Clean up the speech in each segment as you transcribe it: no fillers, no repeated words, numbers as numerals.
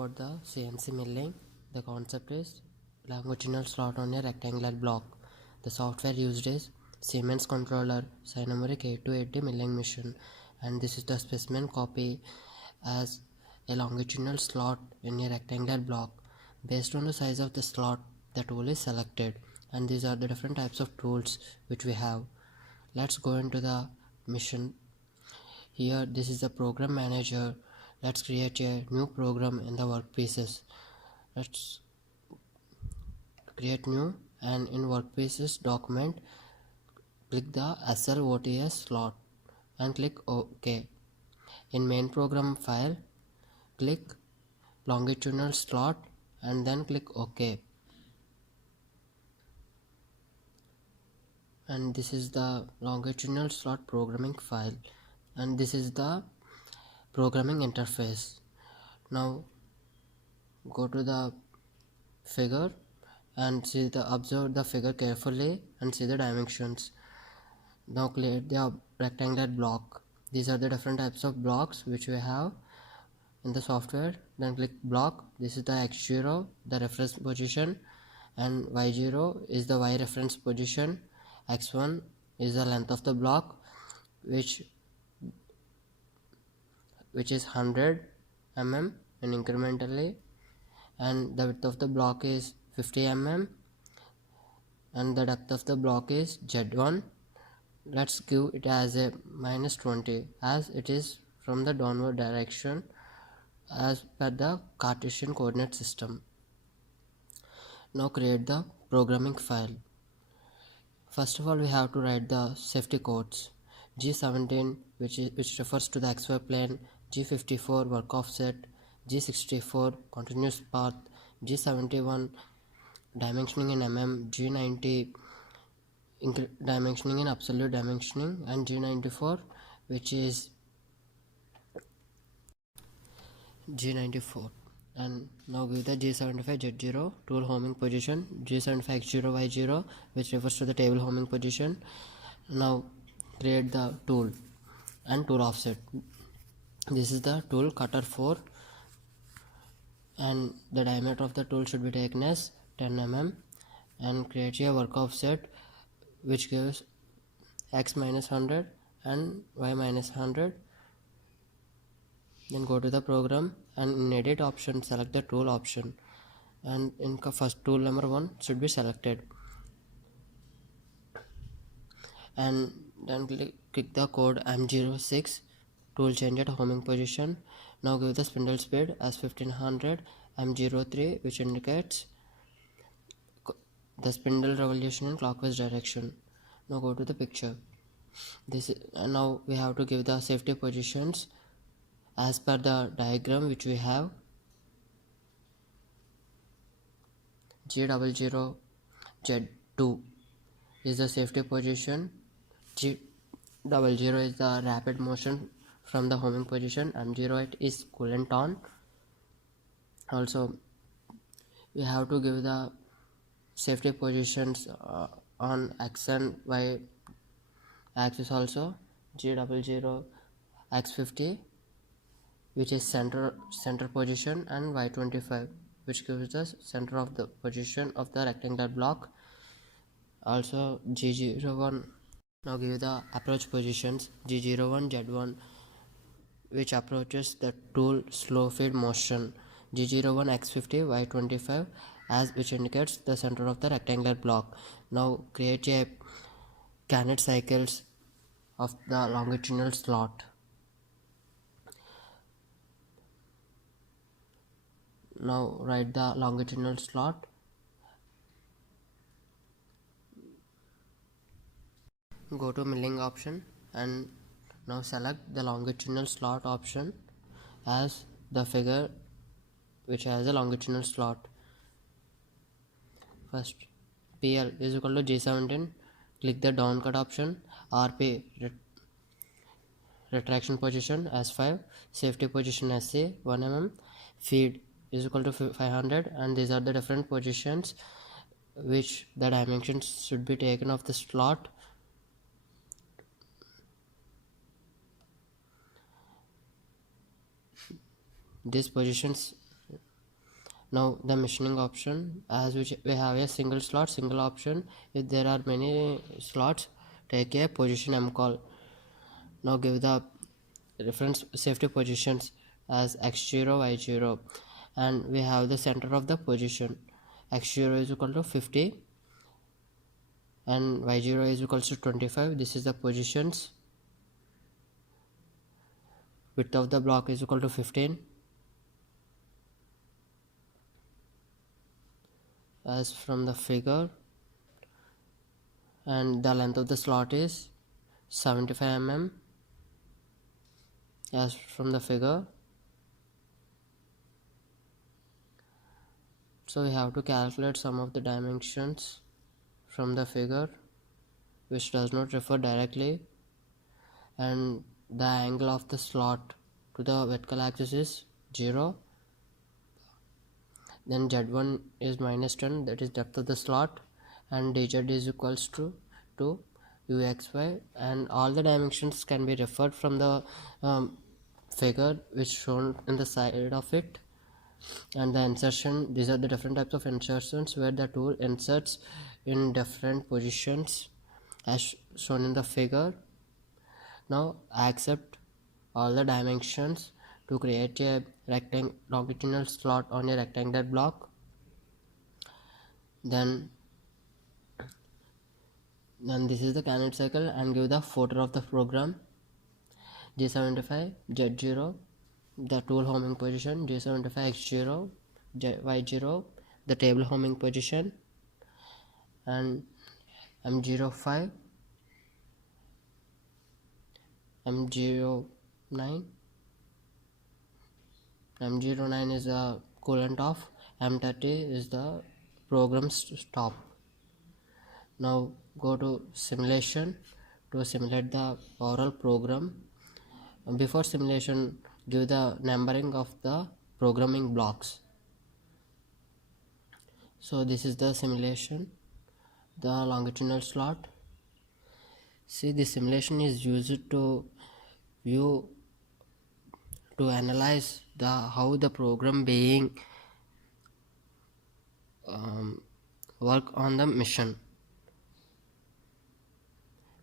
about the CNC milling. The concept is longitudinal slot on a rectangular block. The software used is Siemens controller Synomeric 8280 milling machine, and this is the specimen copy as a longitudinal slot in a rectangular block. Based on the size of the slot, the tool is selected, and these are the different types of tools which we have. Let's go into the mission. Here this is the program manager. Let's create a new program in the workpieces. Let's create new, and in workpieces document click the SLOTS slot and click OK. In main program file click longitudinal slot and then click OK. And this is the longitudinal slot programming file, and this is the programming interface. Now go to the figure and observe the figure carefully and see the dimensions. Now create the rectangular block. These are the different types of blocks which we have in the software. Then click block. This is the x0, the reference position, and y0 is the y reference position. X1 is the length of the block, which is 100 mm and incrementally, and the width of the block is 50 mm, and the depth of the block is Z1. Let's give it as a -20 as it is from the downward direction as per the Cartesian coordinate system. Now create the programming file. First of all, we have to write the safety codes. G17 which refers to the XY plane, G54 work offset, G64 continuous path, G71 dimensioning in mm, G90 dimensioning in absolute dimensioning, and G94 which is G94. And now give the G75 Z0 tool homing position, G75 X0 Y0 which refers to the table homing position. Now create the tool and tool offset. This is the tool cutter 4, and the diameter of the tool should be taken as 10 mm, and create a work offset which gives x -100 and y -100. Then go to the program and in edit option select the tool option, and in first tool number 1 should be selected, and then click the code M06 tool change at homing position. Now give the spindle speed as 1500, M03 which indicates the spindle revolution in clockwise direction. Now go to the picture. Now we have to give the safety positions as per the diagram which we have. G00 Z2 is the safety position, G00 is the rapid motion from the homing position, M08 is coolant on. Also we have to give the safety positions on x and y axis also. G00 X50 which is center position, and Y25 which gives the center of the position of the rectangular block. Also G01. Now give the approach positions, G01 Z1 which approaches the tool slow feed motion, G01 X50 Y25 as which indicates the center of the rectangular block. Now create a Carnot cycles of the longitudinal slot. Now write the longitudinal slot. Go to milling option and now select the longitudinal slot option as the figure which has a longitudinal slot. First PL is equal to G17, click the down cut option, RP retraction position as 5, safety position as C 1 mm, feed is equal to 500, and these are the different positions which the dimensions should be taken of the slot. These positions Now the machining option, as we have a single slot, single option. If there are many slots, take a position M call. Now give the reference safety positions as x0, y0, and we have the center of the position. X0 is equal to 50 and y0 is equal to 25. This is the positions. Width of the block is equal to 15 as from the figure, and the length of the slot is 75 mm as from the figure. So we have to calculate some of the dimensions from the figure which does not refer directly, and the angle of the slot to the vertical axis is 0. Then z1 is minus 10, that is depth of the slot, and dz is equals to 2 uxy, and all the dimensions can be referred from the figure which shown in the side of it. And the insertion, these are the different types of insertions where the tool inserts in different positions as shown in the figure. Now accept all the dimensions to create a longitudinal slot on a rectangular block. Then this is the candidate cycle, and give the footer of the program G75 Z0, the tool homing position, G75 X0 Y0, the table homing position, and M05 M09 M09 is the coolant off, M30 is the program stop. Now go to simulation to simulate the overall program. Before simulation, give the numbering of the programming blocks. So this is the simulation, the longitudinal slot. See, the simulation is used to view, to analyze the how the program being work on the mission.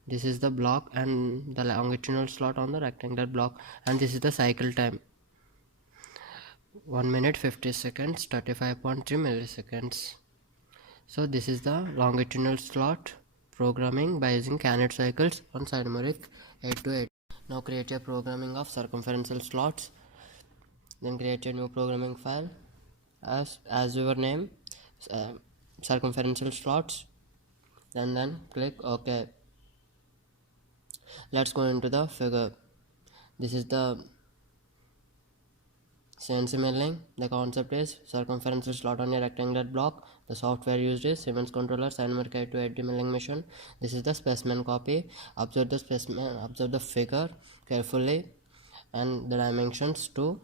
This is the block and the longitudinal slot on the rectangular block, and this is the cycle time, 1 minute 50 seconds, 35.3 milliseconds. So this is the longitudinal slot programming by using candidate cycles on Cynomeric 828. Now create a programming of circumferential slots, then create a new programming file as your name, circumferential slots, and then click OK. Let's go into the figure. This is the CNC milling. The concept is circumferential slot on a rectangular block. The software used is Siemens controller, Cynomeric 828 milling machine. This is the specimen copy. Observe the specimen, observe the figure carefully and the dimensions too.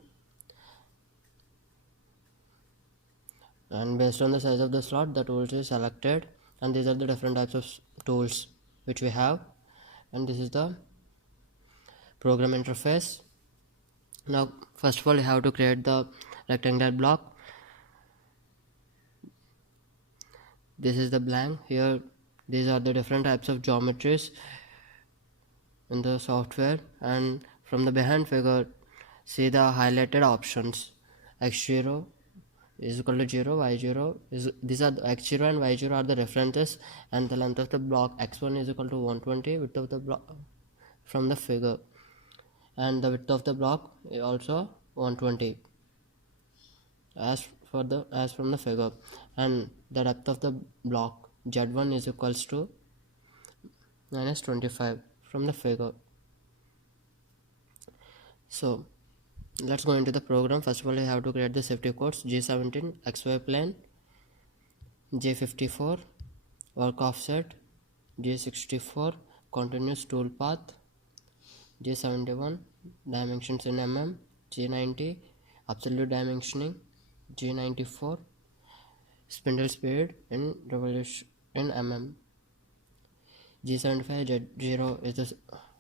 And based on the size of the slot, the tools is selected, and these are the different types of tools which we have. And this is the program interface. Now first of all, you have to create the rectangular block. This is the blank. Here these are the different types of geometries in the software, and from the behind figure see the highlighted options. X0 is equal to 0, y0 is, these are the x0 and y0 are the references, and the length of the block x1 is equal to 120, width of the block from the figure, and the width of the block is also 120 as from the figure, and the depth of the block z1 is equals to minus 25 from the figure. So let's go into the program. First of all, you have to create the safety codes: G17 XY plane, G54 work offset, G64 continuous tool path, G71 dimensions in mm, G90 absolute dimensioning, G94 spindle speed in revolution in mm, G75 Z0 is the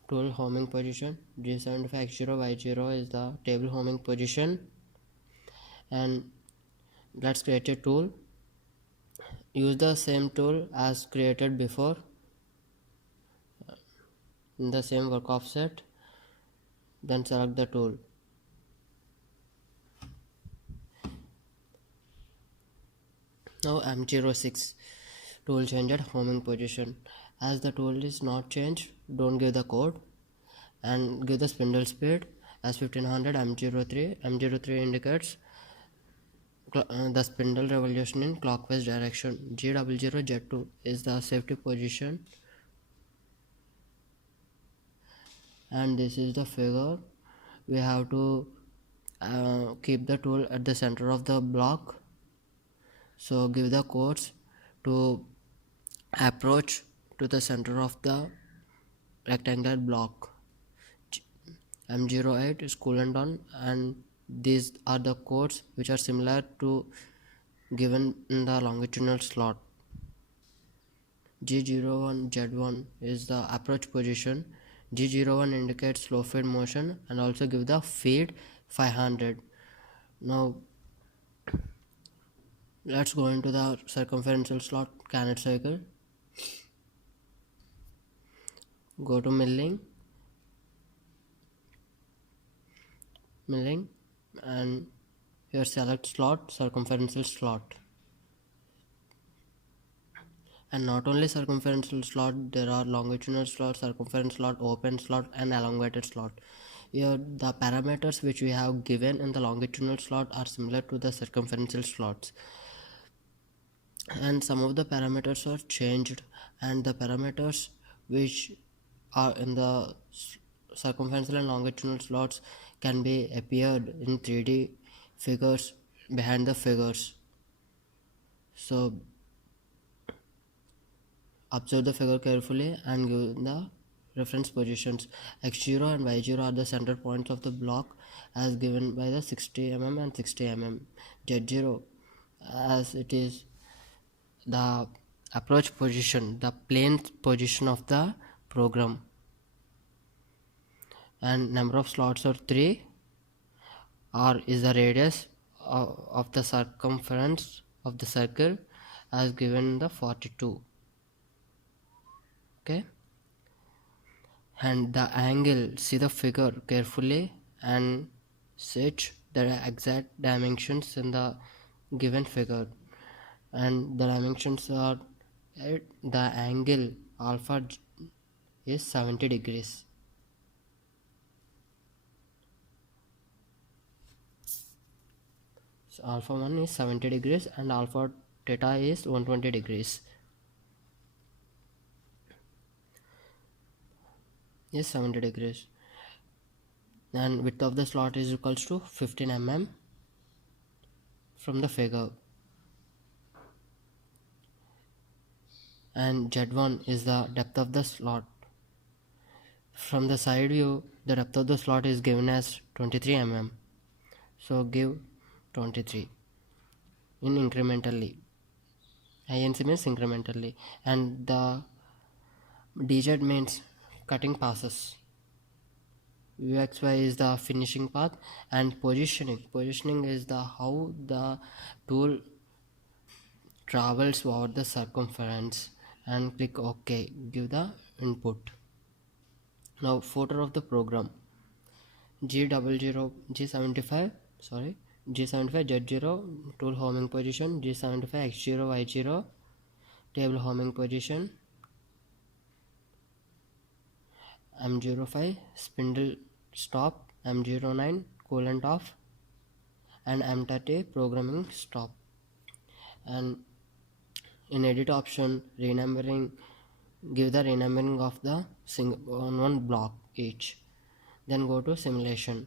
tool homing position, G75 X0 Y0 is the table homing position, and Let's create a tool. Use the same tool as created before in the same work offset, then select the tool. Now M06 tool changed homing position. As the tool is not changed, don't give the code and give the spindle speed as 1500. M03 indicates the spindle revolution in clockwise direction. G00Z2 is the safety position, and this is the figure. We have to keep the tool at the center of the block, so give the codes to approach to the center of the rectangular block. M08 is cool and down, and these are the codes which are similar to given in the longitudinal slot. G01Z1 is the approach position. G01 indicates slow feed motion and also give the feed 500. Now let's go into the circumferential slot Canet cycle. Go to milling, and here select slot, circumferential slot. And not only circumferential slot, there are longitudinal slot, circumferential slot, open slot and elongated slot. Here the parameters which we have given in the longitudinal slot are similar to the circumferential slots, and some of the parameters are changed, and the parameters which are in the circumferential and longitudinal slots can be appeared in 3D figures behind the figures. So observe the figure carefully and give the reference positions. X0 and Y0 are the center points of the block as given by the 60 mm and 60 mm. Z0 as it is the approach position, the plane position of the program, and number of slots are 3. R is the radius of the circumference of the circle as given in the 42. Okay, and the angle, see the figure carefully and search the exact dimensions in the given figure, and the dimensions are the angle alpha is 70 degrees. So alpha 1 is 70 degrees and alpha theta is 120 degrees. Is 70 degrees, and width of the slot is equals to 15 mm from the figure, and Z1 is the depth of the slot. From the side view, the depth of the slot is given as 23 mm, so give 23 in incrementally. INC means incrementally, and the DZ means cutting passes. UXY is the finishing path, and positioning is the how the tool travels over the circumference, and click OK, give the input. Now footer of the program, G75 Z0 tool homing position, G75 X0 Y0 table homing position, M05 spindle stop, M09 coolant off, and M30 programming stop. And in edit option, renumbering, give the renumbering of the one block each. Then go to simulation,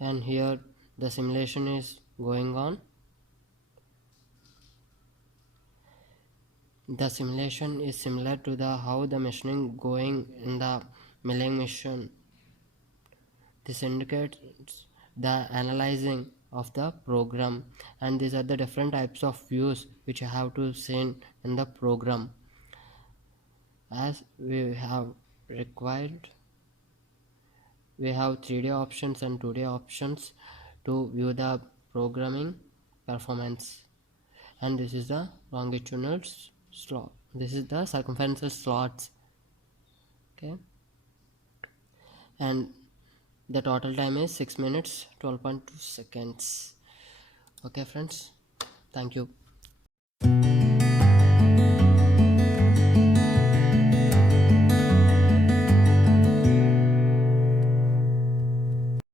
and here the simulation is going on. The simulation is similar to the how the machining going in the milling machine. This indicates the analyzing of the program, and these are the different types of views which you have to see in the program. As we have required, we have 3D options and 2D options. to view the programming performance. And this is the longitudinal slot, this is the circumferential slots. Okay, and the total time is 6 minutes 12.2 seconds. Okay friends, thank you.